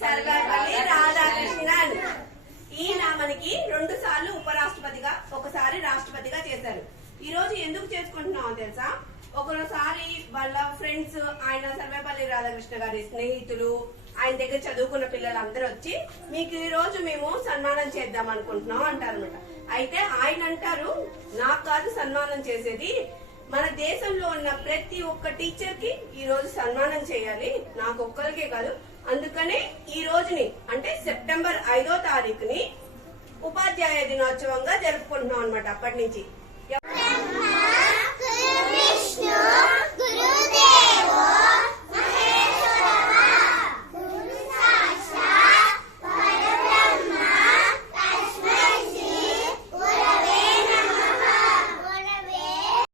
సర్వేపల్లి రాధాకృష్ణన్. ఈయన మనకి 2 సార్లు ఉపరాష్ట్రపతిగా, ఒకసారి రాష్ట్రపతిగా చేశారు. ఈ రోజు ఎందుకు చేసుకుంటున్నామో తెలుసా? ఒకసారి వాళ్ళ ఫ్రెండ్స్, ఆయన సర్వేపల్లి రాధాకృష్ణ గారి స్నేహితులు, ఆయన దగ్గర చదువుకున్న పిల్లలందరూ వచ్చి మీకు ఈ రోజు మేము సన్మానం చేద్దాం అనుకుంటున్నాం అంటారనమాట. అయితే ఆయన అంటారు, నాకు కాదు సన్మానం చేసేది, మన దేశంలో ఉన్న ప్రతి ఒక్క టీచర్ కి ఈ రోజు సన్మానం చేయాలి, నాకు ఒక్కరికే కాదు. అందుకనే ఈ రోజుని అంటే సెప్టెంబర్ 5వ తారీఖుని ఉపాధ్యాయ దినోత్సవంగా జరుపుకుంటున్నాం అనమాట. అప్పటి నుంచి